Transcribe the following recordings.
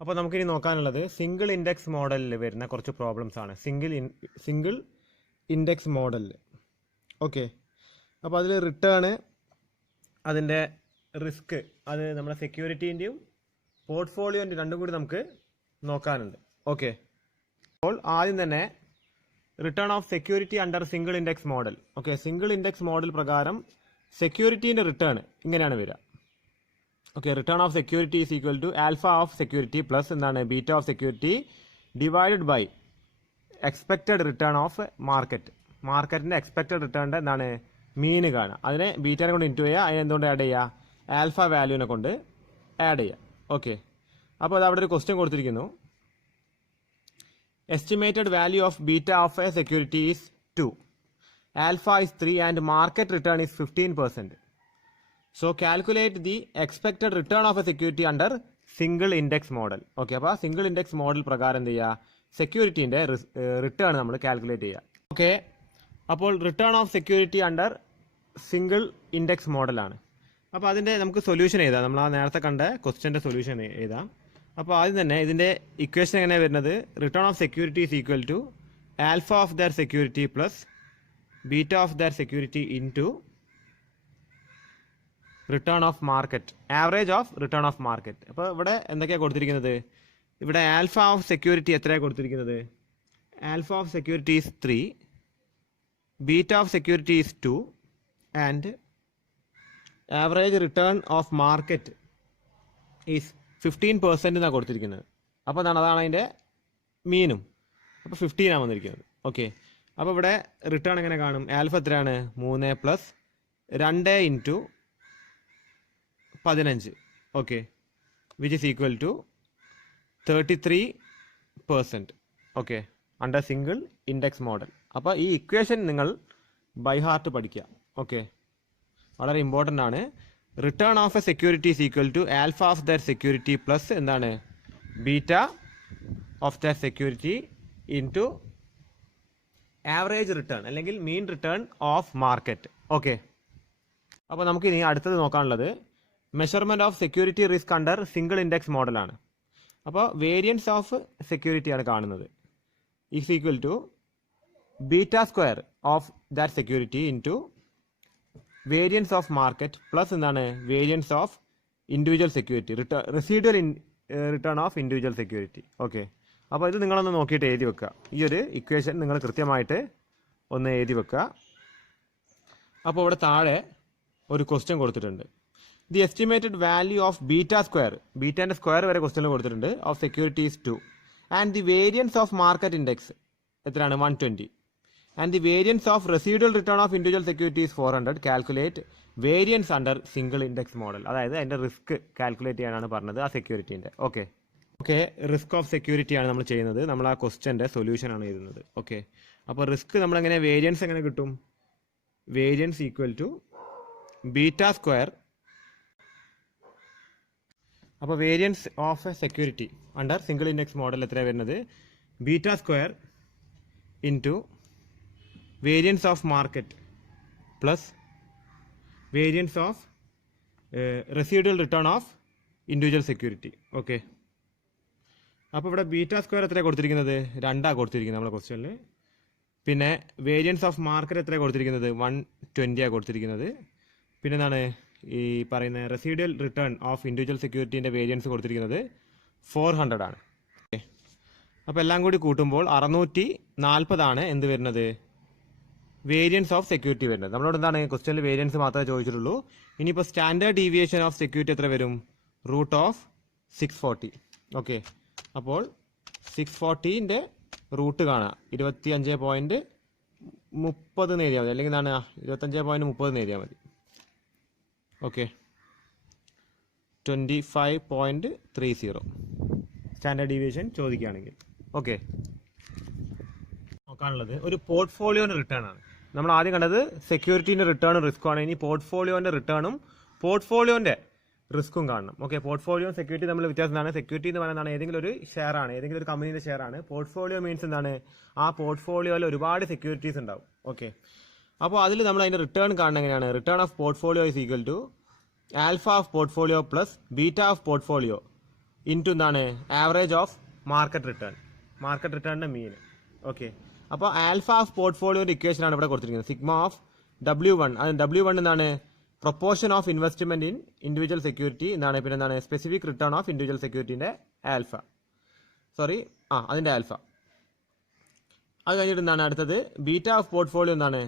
അപ്പോൾ നമുക്കിനി നോക്കാനുള്ളത് single index മോഡലിൽ വരുന്ന കുറച്ച് പ്രോബ്ലംസ് ആണ്. സിംഗിൾ ഇൻഡെക്സ് മോഡലിൽ. ഓക്കെ, അപ്പോൾ അതിൽ റിട്ടേണ്, അതിൻ്റെ റിസ്ക്, അത് നമ്മുടെ സെക്യൂരിറ്റീൻ്റെയും പോർട്ട്ഫോളിയോൻ്റെ രണ്ടും കൂടി നമുക്ക് നോക്കാനുണ്ട്. ഓക്കെ, അപ്പോൾ ആദ്യം തന്നെ return of security under single index model. Okay, single index model പ്രകാരം സെക്യൂരിറ്റീൻ്റെ റിട്ടേൺ ഇങ്ങനെയാണ് വരിക. Okay, return of security is equal to alpha of security plus എന്താണ് beta of security divided by expected return of market. മാർക്കറ്റിൻ്റെ expected റിട്ടേണിൻ്റെ എന്താണ് mean കാണുക, അതിനെ ബീറ്റനെ കൊണ്ട് ഇൻറ്റു ചെയ്യുക, അതിനെ എന്തുകൊണ്ട് ആഡ് ചെയ്യുക, ആൽഫ വാല്യൂവിനെ കൊണ്ട് ആഡ് ചെയ്യുക. ഓക്കെ, അപ്പോൾ അത് അവിടെ ഒരു ക്വസ്റ്റ്യൻ കൊടുത്തിരിക്കുന്നു. Estimated value of beta of a security is 2, alpha is 3 and market return is 15%. So calculate the expected return of a security under single index model. Okay, അപ്പോൾ ആ single index model പ്രകാരം എന്ത് ചെയ്യുക, സെക്യൂരിറ്റീൻ്റെ return നമ്മൾ calculate ചെയ്യുക. Okay, അപ്പോൾ return of security under single index മോഡലാണ്. അപ്പോൾ അതിൻ്റെ നമുക്ക് സൊല്യൂഷൻ എഴുതാം. നമ്മൾ ആ നേരത്തെ കണ്ട ക്വസ്റ്റ്യൻ്റെ സൊല്യൂഷൻ എഴുതാം. അപ്പോൾ ആദ്യം തന്നെ ഇതിൻ്റെ ഇക്വേഷൻ എങ്ങനെയാണ് വരുന്നത്, return of security is equal to alpha of the security plus beta of the security into return of market, average of return of market. അപ്പോൾ ഇവിടെ എന്തൊക്കെയാണ് കൊടുത്തിരിക്കുന്നത്, ഇവിടെ ആൽഫ ഓഫ് സെക്യൂരിറ്റി എത്രയാണ് കൊടുത്തിരിക്കുന്നത്, alpha of security is 3, beta of security is 2 and average return of market is 15% എന്നാണ് കൊടുത്തിരിക്കുന്നത്. അപ്പോൾ അതാണ് അതിൻ്റെ മീനും. അപ്പോൾ 15 ആണ് വന്നിരിക്കുന്നത്. ഓക്കെ, അപ്പോൾ ഇവിടെ റിട്ടേൺ എങ്ങനെ കാണും, ആൽഫ എത്രയാണ് 3 plus 2 into 15. Okay, which is equal to 33%. Okay, under single index model. അപ്പോൾ ഈ ഇക്വേഷൻ നിങ്ങൾ ബൈ ഹാർട്ട് പഠിക്കുക. ഓക്കെ, വളരെ ഇമ്പോർട്ടൻ്റ് ആണ്. Return of a security is equal to alpha of the security plus എന്താണ് beta of the security into average return അല്ലെങ്കിൽ mean return of market. Okay, അപ്പോൾ നമുക്ക് ഇനി അടുത്തത് നോക്കാനുള്ളത് measurement of security risk under single index മോഡലാണ്. അപ്പോൾ variance of സെക്യൂരിറ്റിയാണ് കാണുന്നത്. Is equal to beta square of that security into variance of market plus എന്താണ് variance of individual security residual return of individual security. Okay, അപ്പോൾ ഇത് നിങ്ങളൊന്ന് നോക്കിയിട്ട് എഴുതി വെക്കുക. ഈ ഒരു ഇക്വേഷൻ നിങ്ങൾ കൃത്യമായിട്ട് ഒന്ന് എഴുതി വെക്കുക. അപ്പോൾ ഇവിടെ താഴെ ഒരു ക്വസ്റ്റ്യൻ കൊടുത്തിട്ടുണ്ട്. The estimated value of beta square, ബീറ്റേൻ്റെ സ്ക്വയർ വരെ ക്വസ്റ്റ്യനിൽ കൊടുത്തിട്ടുണ്ട്, of security is 2 and the variance of market index എത്രയാണ് 120 and the variance of residual return of individual security is 400. Calculate variance under single index model. അതായത് അതിൻ്റെ risk calculate ചെയ്യാനാണ് പറഞ്ഞത് ആ സെക്യൂരിറ്റീൻ്റെ. ഓക്കെ, റിസ്ക് ഓഫ് സെക്യൂരിറ്റിയാണ് നമ്മൾ ചെയ്യുന്നത്. നമ്മൾ ആ ക്വസ്റ്റ്യൻ്റെ സൊല്യൂഷനാണ് എഴുതുന്നത്. ഓക്കെ, അപ്പോൾ റിസ്ക് നമ്മളെങ്ങനെ വേരിയൻസ് എങ്ങനെ കിട്ടും, variance equal to beta square. അപ്പോൾ variance of a security under single index model എത്രയാണ് വരുന്നത്, beta square into variance of market plus variance of residual return of individual security. Okay, അപ്പോൾ ഇവിടെ beta square എത്രയാണ് കൊടുത്തിരിക്കുന്നത്, 2 കൊടുത്തിരിക്കുന്നത് നമ്മുടെ ക്വസ്റ്റ്യനിൽ. പിന്നെ വേരിയൻസ് ഓഫ് മാർക്കറ്റ് എത്രയാണ് കൊടുത്തിരിക്കുന്നത്, 120 കൊടുത്തിരിക്കുന്നത്. പിന്നെ എന്താണ് ഈ പറയുന്ന റെസിഡ്യുവൽ റിട്ടേൺ ഓഫ് ഇൻഡിവിജ്വൽ സെക്യൂരിറ്റീൻ്റെ വേരിയൻസ് കൊടുത്തിരിക്കുന്നത് 400 ആണ്. ഓക്കെ, അപ്പോൾ എല്ലാം കൂടി കൂട്ടുമ്പോൾ 640 എന്ത് വരുന്നത്, വേരിയൻസ് ഓഫ് സെക്യൂരിറ്റി വരുന്നത്. നമ്മളോട് എന്താണ് ക്വസ്റ്റ്യനിൽ വേരിയൻസ് മാത്രമേ ചോദിച്ചിട്ടുള്ളൂ. ഇനിയിപ്പോൾ സ്റ്റാൻഡേർഡ് ഡീവിയേഷൻ ഓഫ് സെക്യൂരിറ്റി എത്ര വരും, √640. ഓക്കെ, അപ്പോൾ 640ൻ്റെ റൂട്ട് കാണുക 25.30 എഴുതിയാൽ മതി, അല്ലെങ്കിൽ എന്താണ് 25.30 എഴുതിയാൽ മതി. ഓക്കെ, 25.30 സ്റ്റാൻഡേർഡ് ഡീവിയേഷൻ ചോദിക്കുകയാണെങ്കിൽ. ഓക്കെ, നോക്കാനുള്ളത് ഒരു പോർട്ട്ഫോളിയോൻ്റെ റിട്ടേൺ ആണ്. നമ്മൾ ആദ്യം കണ്ടത് സെക്യൂരിറ്റീൻ്റെ റിട്ടേണും റിസ്ക്കുമാണ്. ഇനി പോർട്ട്ഫോളിയോൻ്റെ റിട്ടേണും പോർട്ട്ഫോളിയോൻ്റെ റിസ്ക്കും കാണണം. ഓക്കെ, പോർട്ട്ഫോളിയോ സെക്യൂരിറ്റി തമ്മിൽ വ്യത്യാസം എന്താണ്, സെക്യൂരിറ്റി എന്ന് പറയുന്നതാണ് ഏതെങ്കിലും ഒരു ഷെയർ ആണ്, ഏതെങ്കിലും ഒരു കമ്പനീൻ്റെ ഷെയർ ആണ്. പോർട്ട്ഫോളിയോ മീൻസ് എന്താണ്, ആ പോർട്ട്ഫോളിയോയിൽ ഒരുപാട് സെക്യൂരിറ്റീസ് ഉണ്ടാവും. ഓക്കെ, അപ്പോൾ അതിൽ നമ്മൾ അതിൻ്റെ റിട്ടേൺ കാണുന്നത് എങ്ങനെയാണ്, return of portfolio is equal to alpha of portfolio plus beta of portfolio into എന്താണ് ആവറേജ് ഓഫ് മാർക്കറ്റ് റിട്ടേണിൻ്റെ മീൻ. ഓക്കെ, അപ്പോൾ ആൽഫ ഓഫ് പോർട്ട്ഫോളിയോയുടെ ഇക്വേഷനാണ് ഇവിടെ കൊടുത്തിരിക്കുന്നത്. സിഗ്മ ഓഫ് W1, അത് W1 എന്താണ് proportion of investment in individual security എന്താണ്, പിന്നെ എന്താണ് സ്പെസിഫിക് റിട്ടേൺ ഓഫ് ഇൻഡിവിജ്വൽ സെക്യൂരിറ്റിൻ്റെ അതിൻ്റെ ആൽഫ. അത് കഴിഞ്ഞിട്ട് എന്താണ് അടുത്തത് ബീറ്റ ഓഫ് പോർട്ട്ഫോളിയോ എന്താണ്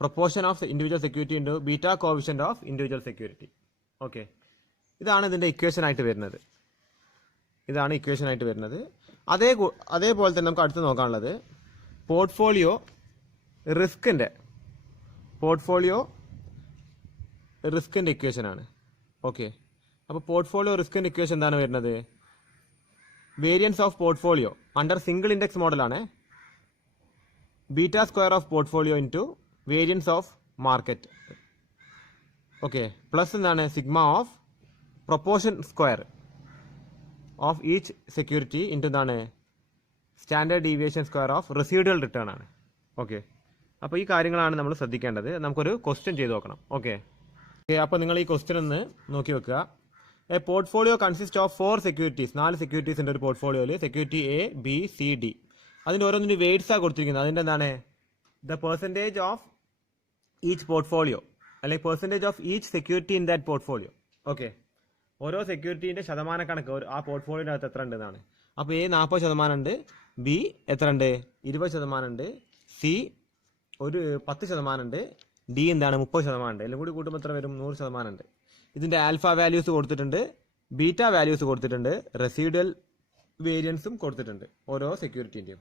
proportion of individual security into beta coefficient of individual security. Okay, ഇതാണ് ഇതിൻ്റെ ഇക്വേഷൻ ആയിട്ട് വരുന്നത്. അതേപോലെ തന്നെ നമുക്ക് അടുത്ത് നോക്കാനുള്ളത് പോർട്ട്ഫോളിയോ റിസ്കിൻ്റെ ഇക്വേഷനാണ്. ഓക്കെ, അപ്പോൾ പോർട്ട്ഫോളിയോ റിസ്കിൻ്റെ ഇക്വേഷൻ എന്താണ് വരുന്നത്? Variance of portfolio under single index മോഡലാണ് beta square of portfolio into variance of market. Okay, plus എന്താണ് sigma of proportion square of each security into എന്താണ് standard deviation square of residual return ആണ്. Okay, അപ്പോൾ ഈ കാര്യങ്ങളാണ് നമ്മൾ ശ്രദ്ധിക്കേണ്ടത്. നമുക്കൊരു ക്വസ്റ്റ്യൻ ചെയ്ത് നോക്കണം. ഓക്കെ, അപ്പോൾ നിങ്ങൾ ഈ ക്വസ്റ്റ്യൻ ഒന്ന് നോക്കി വെക്കുക. A portfolio consist of 4 securities, 4 securities ഉണ്ട് ഒരു പോർട്ട്ഫോളിയോയിൽ. Security A, B, C, D. അതിൻ്റെ ഓരോന്നിന് വെയ്റ്റ്സാണ് കൊടുത്തിരിക്കുന്നത്. അതിൻ്റെ എന്താണ് the percentage of each portfolio അല്ലെങ്കിൽ percentage of each security in that portfolio. Okay, ഓരോ സെക്യൂരിറ്റീൻ്റെ ശതമാനക്കണക്ക് ആ പോർട്ട്ഫോളിയോൻ്റെ അകത്ത് എത്ര ഉണ്ട് എന്നാണ്. അപ്പോൾ A 40% ഉണ്ട്, B എത്ര ഉണ്ട് 20% ഉണ്ട്, C ഒരു 10% ഉണ്ട്, D എന്താണ് 30% ഉണ്ട്. എല്ലാം കൂടി കൂട്ടുമ്പോൾ എത്ര വരും 100% ഉണ്ട്. ഇതിൻ്റെ ആൽഫ വാല്യൂസ് കൊടുത്തിട്ടുണ്ട്, ബീറ്റ വാല്യൂസ് കൊടുത്തിട്ടുണ്ട്, റെസിഡ്യൂവൽ വേരിയൻസും കൊടുത്തിട്ടുണ്ട് ഓരോ സെക്യൂരിറ്റീൻ്റെയും.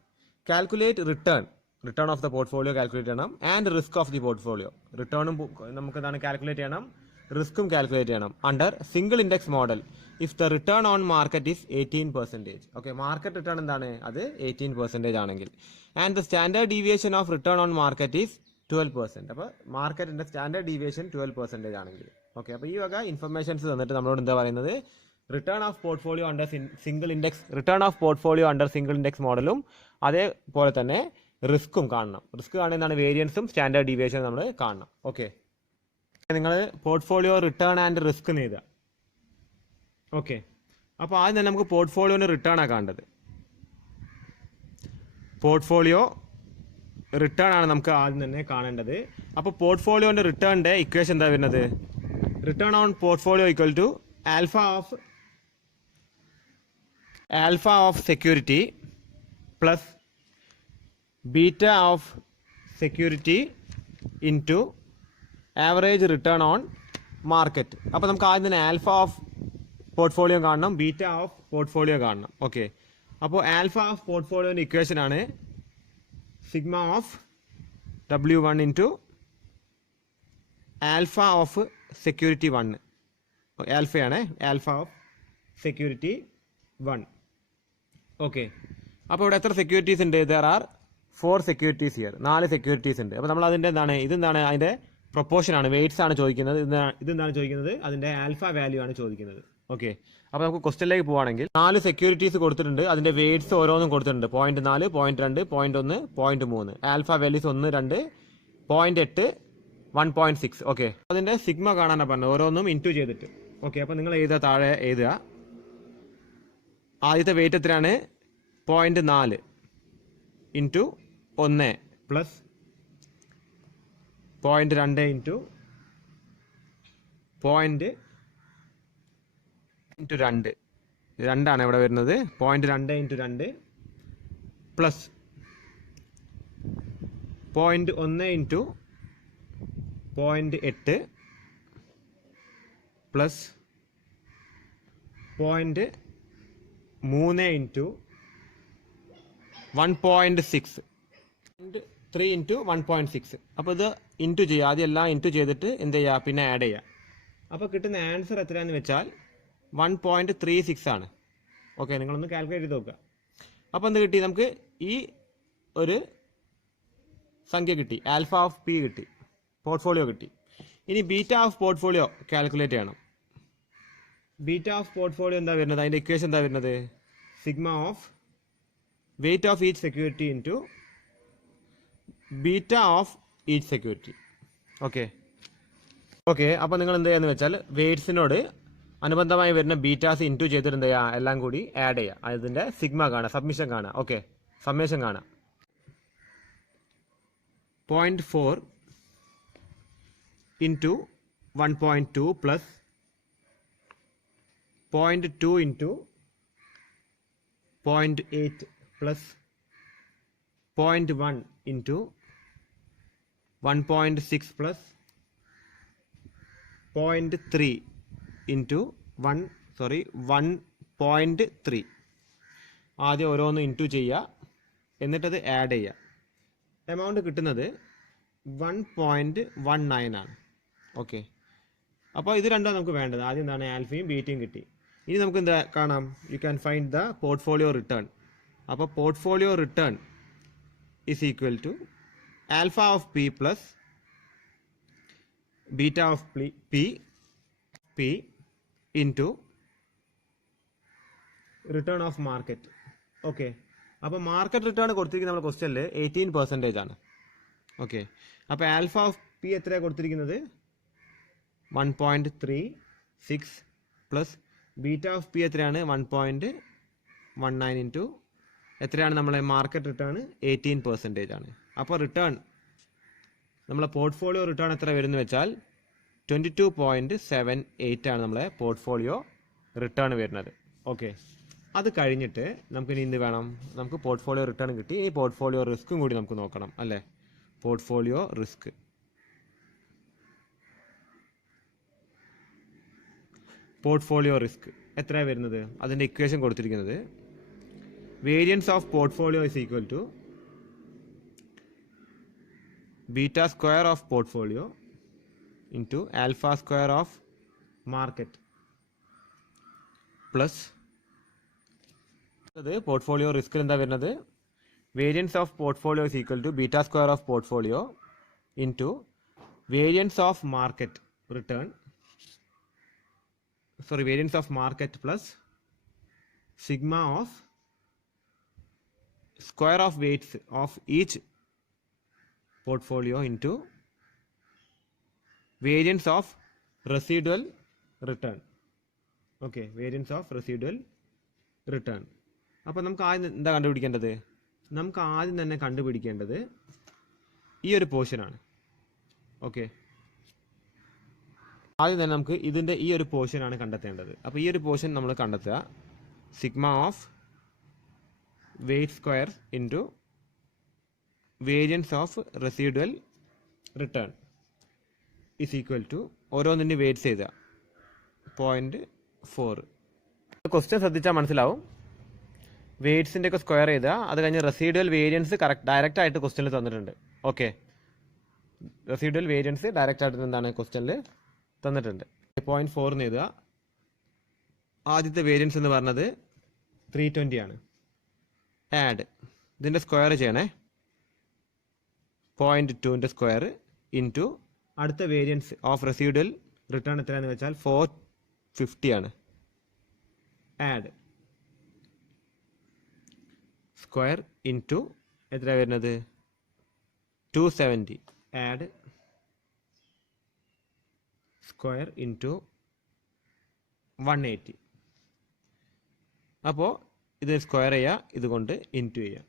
Calculate return of the portfolio calculate ചെയ്യണം and risk of the portfolio. റിട്ടേണും നമുക്ക് എന്താണ് കാൽക്കുലേറ്റ് ചെയ്യണം, റിസ്ക്കും കാൽക്കുലേറ്റ് ചെയ്യണം under single index model if the return on market is 18%. Okay, market return എന്താണ് അത് 18% ആണെങ്കിൽ. And the standard deviation of return on market is 12%. അപ്പോൾ മാർക്കറ്റിൻ്റെ സ്റ്റാൻഡേർഡ് ഡീവിയേഷൻ 12% ആണെങ്കിൽ. ഓക്കെ, അപ്പോൾ ഈ വക ഇൻഫർമേഷൻസ് തന്നിട്ട് നമ്മളോട് എന്താ പറയുന്നത്, return of portfolio under single index മോഡലും അതേപോലെ തന്നെ റിസ്ക്കും കാണണം. റിസ്ക് കാണുന്നതാണ് വേരിയൻസും സ്റ്റാൻഡേർഡ് ഡീവിയേഷനും നമ്മൾ കാണണം. ഓക്കെ, നിങ്ങൾ പോർട്ട്ഫോളിയോ റിട്ടേൺ ആൻഡ് റിസ്ക് എഴുതുക. ഓക്കെ, അപ്പോൾ ആദ്യം തന്നെ നമുക്ക് പോർട്ട്ഫോളിയോൻ്റെ റിട്ടേണാണ് കാണേണ്ടത്. പോർട്ട്ഫോളിയോ റിട്ടേൺ ആണ് നമുക്ക് ആദ്യം തന്നെ കാണേണ്ടത്. അപ്പോൾ പോർട്ട്ഫോളിയോൻ്റെ റിട്ടേണിൻ്റെ ഇക്വേഷൻ എന്താ വരുന്നത്? Return on portfolio equal to alpha of security plus beta of security into average return on market. അപ്പോൾ നമുക്ക് ആദ്യം തന്നെ ആൽഫ ഓഫ് പോർട്ട്ഫോളിയോ കാണണം, ബീറ്റ ഓഫ് പോർട്ട്ഫോളിയോ കാണണം. ഓക്കെ, അപ്പോൾ ആൽഫ ഓഫ് പോർട്ട്ഫോളിയോൻ്റെ ഇക്വേഷനാണ് sigma of W1 into alpha of security 1. ആൽഫയാണ് ആൽഫ ഓഫ് സെക്യൂരിറ്റി 1. ഓക്കെ, അപ്പോൾ ഇവിടെ എത്ര സെക്യൂരിറ്റീസ് ഉണ്ട്? There are 4 securities here. 4 securities ഉണ്ട്. അപ്പോൾ നമ്മൾ അതിൻ്റെ ഇതെന്താണ് അതിൻ്റെ പ്രൊപ്പോർഷനാണ്, വെയ്റ്റ്സ് ആണ് ചോദിക്കുന്നത്. ഇതെന്താണ് ചോദിക്കുന്നത്? അതിൻ്റെ ആൽഫ വാല്യൂ ആണ് ചോദിക്കുന്നത്. ഓക്കെ, അപ്പോൾ നമുക്ക് ക്വസ്റ്റ്യനിലേക്ക് പോവുകയാണെങ്കിൽ 4 സെക്യൂരിറ്റീസ് കൊടുത്തിട്ടുണ്ട്, അതിൻ്റെ വെയ്റ്റ്സ് ഓരോന്നും കൊടുത്തിട്ടുണ്ട്. 0.4, 0.2, 0.1, 0.3. Alpha values 1, 2, 0.8, 1.6. ഓക്കെ, അതിൻ്റെ സിഗ്മ കാണാനാണ് പറഞ്ഞത്, ഓരോന്നും ഇൻറ്റു ചെയ്തിട്ട്. ഓക്കെ, അപ്പോൾ നിങ്ങൾ താഴെ എഴുതുക. ആദ്യത്തെ വെയിറ്റ് എത്രയാണ്? 0.4 ഇൻറ്റു 1 പ്ലസ് 0.2 ഇൻറ്റു 0.2 2 ഇവിടെ വരുന്നത്. 0.2 into 2 plus 0.1 into 0.8 plus 0.3 into 1.6 3 into 1.6. അപ്പോൾ ഇത് ഇൻറ്റു ചെയ്യുക, ആദ്യം എല്ലാം ഇൻറ്റു ചെയ്തിട്ട് എന്ത് ചെയ്യുക, പിന്നെ ആഡ് ചെയ്യുക. അപ്പോൾ കിട്ടുന്ന ആൻസർ എത്രയാണെന്ന് വെച്ചാൽ 1.36 ആണ്. ഓക്കെ, നിങ്ങളൊന്ന് കാൽക്കുലേറ്റ് ചെയ്ത് നോക്കുക. അപ്പോൾ എന്ത് കിട്ടി? നമുക്ക് ഈ ഒരു സംഖ്യ കിട്ടി, ആൽഫ ഓഫ് പി കിട്ടി, പോർട്ട്ഫോളിയോ കിട്ടി. ഇനി ബീറ്റ ഓഫ് പോർട്ട്ഫോളിയോ കാൽക്കുലേറ്റ് ചെയ്യണം. ബീറ്റ ഓഫ് പോർട്ട്ഫോളിയോ എന്താ വരുന്നത്? അതിൻ്റെ ഇക്വേഷൻ എന്താ വരുന്നത്? Sigma of weight of each security into beta of each security. Okay, അപ്പോൾ നിങ്ങൾ എന്ത് ചെയ്യാന്ന് വെച്ചാൽ വെയ്റ്റ്സിനോട് അനുബന്ധമായി വരുന്ന ബീറ്റാസ് ഇൻറ്റു ചെയ്തിട്ട് എന്ത് ചെയ്യുക, എല്ലാം കൂടി ആഡ് ചെയ്യുക. അതിൻ്റെ സിഗ്മ കാണുക, സബ്മിഷൻ കാണുക. ഓക്കെ, സമ്മേഷൻ കാണുക. 0.4 into 1.2 plus 0.2 into 0.8 plus 0.1 into 1.6 plus 0.3 into 1.3. ആദ്യം ഓരോന്ന് ഇൻറ്റു ചെയ്യുക, എന്നിട്ടത് ആഡ് ചെയ്യുക. എമൗണ്ട് കിട്ടുന്നത് 1.19 ആണ്. ഓക്കെ, അപ്പോൾ ഇത് രണ്ടാണ് നമുക്ക് വേണ്ടത്. ആദ്യം എന്താണ്, ആൽഫയും ബീറ്റയും കിട്ടി. ഇനി നമുക്ക് എന്താ കാണാം, you can find the portfolio return. അപ്പോൾ portfolio return is equal to alpha of P plus beta of P into return of market. Okay, അപ്പോൾ മാർക്കറ്റ് റിട്ടേൺ കൊടുത്തിരിക്കുന്നത് നമ്മുടെ ക്വസ്റ്റ്യനിൽ 18% ആണ്. ഓക്കെ, അപ്പോൾ ആൽഫ ഓഫ് പി എത്രയാണ് കൊടുത്തിരിക്കുന്നത്, 1.36 പ്ലസ് ബീറ്റ ഓഫ് പി എത്രയാണ്, 1.19 ഇൻറ്റു എത്രയാണ് നമ്മളെ മാർക്കറ്റ് റിട്ടേൺ, 18% ആണ്. അപ്പോൾ റിട്ടേൺ നമ്മളെ പോർട്ട്ഫോളിയോ റിട്ടേൺ എത്ര വരുന്നു വെച്ചാൽ 22.78 ആണ് നമ്മളെ പോർട്ട്ഫോളിയോ റിട്ടേൺ വരുന്നത്. ഓക്കെ, അത് കഴിഞ്ഞിട്ട് നമുക്കിനി എന്ത് വേണം, നമുക്ക് പോർട്ട്ഫോളിയോ റിട്ടേൺ കിട്ടി. ഈ പോർട്ട്ഫോളിയോ റിസ്ക്കും കൂടി നമുക്ക് നോക്കണം അല്ലേ. പോർട്ട്ഫോളിയോ റിസ്ക് എത്രയാണ് വരുന്നത്, അതിൻ്റെ ഇക്വേഷൻ കൊടുത്തിരിക്കുന്നത് variance of portfolio is equal to beta square of portfolio into alpha square of market plus portfolio റിസ്കിൽ എന്താ വരുന്നത്, variance of portfolio is equal to beta square of portfolio into variance of market return, variance of market plus sigma of square of weights of each portfolio into variance of residual return. Okay, variance of residual return. അപ്പോൾ നമുക്ക് ആദ്യം എന്താ കണ്ടുപിടിക്കേണ്ടത്, നമുക്ക് ആദ്യം തന്നെ കണ്ടുപിടിക്കേണ്ടത് ഈ ഒരു പോർഷനാണ്. ഓക്കെ, ആദ്യം തന്നെ നമുക്ക് ഇതിൻ്റെ ഈ ഒരു പോർഷനാണ് കണ്ടെത്തേണ്ടത്. അപ്പോൾ ഈ ഒരു പോർഷൻ നമ്മൾ കണ്ടെത്തുക, sigma of weight square into variance of residual return is equal to ഓരോന്നിൻ്റെ വെയ്റ്റ്സ് എഴുതുക 0.4. ക്വസ്റ്റ്യൻ ശ്രദ്ധിച്ചാൽ മനസ്സിലാവും. വെയ്റ്റ്സിൻ്റെ ഒക്കെ സ്ക്വയർ ചെയ്തുക, അത് കഴിഞ്ഞ് റെസിഡുവൽ വേരിയൻസ് ഡയറക്റ്റ് ആയിട്ട് ക്വസ്റ്റ്യനിൽ തന്നിട്ടുണ്ട്. ഓക്കെ, റെസിഡുവൽ വേരിയൻസ് ഡയറക്റ്റ് ആയിട്ട് എന്താണ് ക്വസ്റ്റ്യനിൽ തന്നിട്ടുണ്ട്. 0.4 എഴുതുക. ആദ്യത്തെ വേരിയൻസ് എന്ന് പറഞ്ഞത് 320 ആണ്. ആഡ് ഇതിൻ്റെ സ്ക്വയർ ചെയ്യണേ, 0.2ൻ്റെ സ്ക്വയർ ഇൻറ്റു അടുത്ത വേരിയൻസ് ഓഫ് റെസിഡുവൽ റിട്ടേൺ എത്രയാണെന്ന് വെച്ചാൽ 450 ആണ്. ആഡ് സ്ക്വയർ ഇൻറ്റു എത്ര വരുന്നത് 270. Add square into 180. അപ്പോൾ ഇത് സ്ക്വയർ ചെയ്യുക, ഇതുകൊണ്ട് ഇൻറ്റു ചെയ്യുക,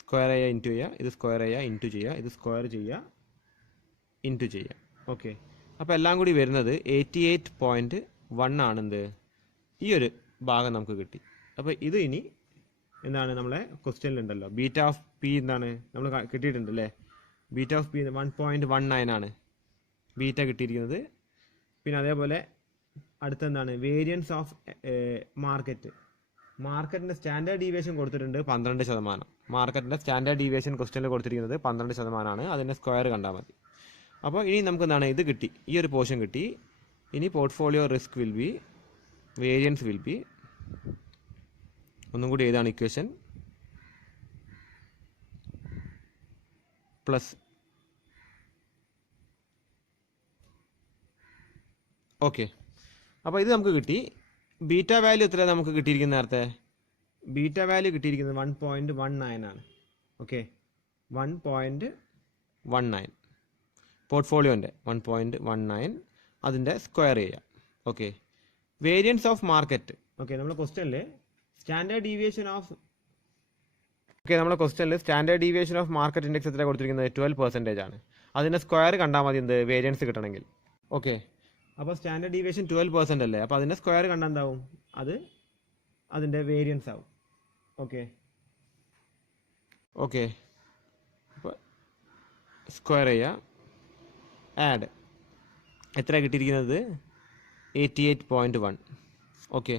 സ്ക്വയർ ചെയ്യുക ഇൻറ്റു ചെയ്യുക, ഇത് സ്ക്വയർ ചെയ്യുക ഇൻറ്റു ചെയ്യുക, ഇത് സ്ക്വയർ ചെയ്യുക ഇൻറ്റു ചെയ്യുക. ഓക്കെ, അപ്പോൾ എല്ലാം കൂടി വരുന്നത് 88.1 ആണെന്ത്, ഈ ഒരു ഭാഗം നമുക്ക് കിട്ടി. അപ്പോൾ ഇത് ഇനി എന്താണ് നമ്മളെ ക്വസ്റ്റ്യനിലുണ്ടല്ലോ, ബീറ്റ ഓഫ് പി എന്താണ് നമ്മൾ കിട്ടിയിട്ടുണ്ട് അല്ലേ. ബീറ്റ ഓഫ് പി 1.19 ആണ് ബീറ്റ കിട്ടിയിരിക്കുന്നത്. പിന്നെ അതേപോലെ അടുത്തെന്താണ് വേരിയൻസ് ഓഫ് മാർക്കറ്റിൻ്റെ സ്റ്റാൻഡേർഡ് ഡീവിയേഷൻ കൊടുത്തിട്ടുണ്ട് 12%. മാർക്കറ്റിൻ്റെ സ്റ്റാൻഡേർഡ് ഡീവിയേഷൻ ക്വസ്റ്റ്യനിൽ കൊടുത്തിരിക്കുന്നത് 12% ആണ്. അതിൻ്റെ സ്ക്വയർ കണ്ടാൽ മതി. അപ്പോൾ ഇനി നമുക്ക് എന്താണ് ഇത് കിട്ടി, ഈ ഒരു പോർഷൻ കിട്ടി. ഇനി portfolio risk will be, variance will be, ഒന്നും കൂടി ഏതാണ് ഇക്വേഷൻ, പ്ലസ് ഓക്കെ. അപ്പോൾ ഇത് നമുക്ക് കിട്ടി. ബീറ്റ വാല്യൂ എത്രയാണ് നമുക്ക് കിട്ടിയിരിക്കുന്നത്, നേരത്തെ ബീറ്റ വാല്യൂ കിട്ടിയിരിക്കുന്നത് 1.19 ആണ്. ഓക്കെ, 1.19 പോർട്ട്ഫോളിയോൻ്റെ 1.19 അതിൻ്റെ സ്ക്വയർ ചെയ്യുക. Okay, variance of market. Okay, നമ്മുടെ ക്വസ്റ്റ്യനിൽ standard deviation of market index എത്ര കൊടുത്തിരിക്കുന്നത്? 12% ആണ്. അതിൻ്റെ സ്ക്വയർ കണ്ടാൽ മതി എന്ത് വേരിയൻസ് കിട്ടണമെങ്കിൽ. ഓക്കെ, അപ്പോൾ സ്റ്റാൻഡേർഡ് ഡീവിയേഷൻ 12% അല്ലേ, അപ്പോൾ അതിൻ്റെ സ്ക്വയർ കണ്ടാൽ എന്താവും? അത് അതിൻ്റെ വേരിയൻസ് ആവും. ഓക്കെ ഓക്കെ, അപ്പോൾ സ്ക്വയർ ചെയ്യുക, ആഡ്, എത്ര കിട്ടിയിരിക്കുന്നത്? 88.1. ഓക്കെ,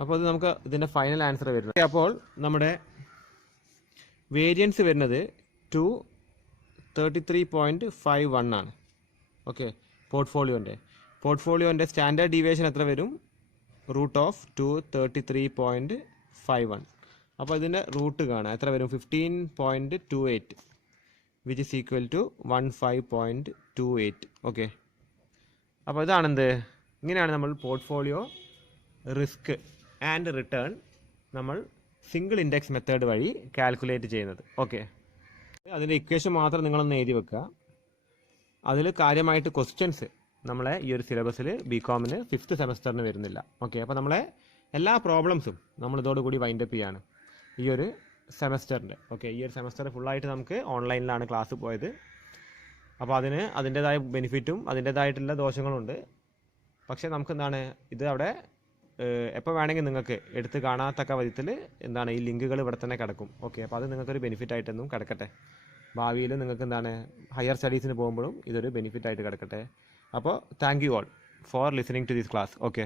അപ്പോൾ അത് നമുക്ക് ഇതിൻ്റെ ഫൈനൽ ആൻസർ വരുന്നത്. അപ്പോൾ നമ്മുടെ വേരിയൻസ് വരുന്നത് 233.51 ആണ്. ഓക്കെ, പോർട്ട്ഫോളിയോൻ്റെ സ്റ്റാൻഡേർഡ് ഡീവിയേഷൻ എത്ര വരും? √233.51. അപ്പോൾ ഇതിൻ്റെ റൂട്ട് കാണാം, എത്ര വരും? 15.28 which is equal to 15.28. Okay, അപ്പോൾ ഇതാണെന്ത്, ഇങ്ങനെയാണ് നമ്മൾ പോർട്ട്ഫോളിയോ റിസ്ക് ആൻഡ് റിട്ടേൺ നമ്മൾ സിംഗിൾ ഇൻഡെക്സ് മെത്തേഡ് വഴി കാൽക്കുലേറ്റ് ചെയ്യുന്നത്. ഓക്കെ, അതിൻ്റെ ഇക്വേഷൻ മാത്രം നിങ്ങളൊന്ന് എഴുതി വെക്കുക. അതിൽ കാര്യമായിട്ട് ക്വസ്റ്റ്യൻസ് നമ്മളെ ഈ ഒരു സിലബസിൽ ബികോമിന് 5th സെമസ്റ്ററിന് വരുന്നില്ല. ഓക്കെ, അപ്പോൾ നമ്മളെ എല്ലാ പ്രോബ്ലംസും നമ്മൾ ഇതോടുകൂടി വൈൻഡപ്പ് ചെയ്യാണ് ഈ ഒരു സെമസ്റ്ററിൻ്റെ. ഓക്കെ, ഈ ഒരു സെമസ്റ്റർ ഫുള്ളായിട്ട് നമുക്ക് ഓൺലൈനിലാണ് ക്ലാസ് പോയത്. അപ്പോൾ അതിൻ്റേതായ ബെനിഫിറ്റും അതിൻ്റേതായിട്ടുള്ള ദോഷങ്ങളുണ്ട്. പക്ഷേ നമുക്ക് എന്താണ്, ഇത് അവിടെ എപ്പോൾ വേണമെങ്കിൽ നിങ്ങൾക്ക് എടുത്ത് കാണാത്തക്ക വിധത്തിൽ എന്താണ് ഈ ലിങ്കുകൾ ഇവിടെ തന്നെ കിടക്കും. ഓക്കെ, അപ്പോൾ അത് നിങ്ങൾക്കൊരു ബെനിഫിറ്റ് ആയിട്ടൊന്നും കിടക്കട്ടെ. ഭാവിയിൽ നിങ്ങൾക്ക് എന്താണ് ഹയർ സ്റ്റഡീസിന് പോകുമ്പോഴും ഇതൊരു ബെനിഫിറ്റ് ആയിട്ട് കിടക്കട്ടെ. അപ്പോൾ thank you all for listening to this class. Okay.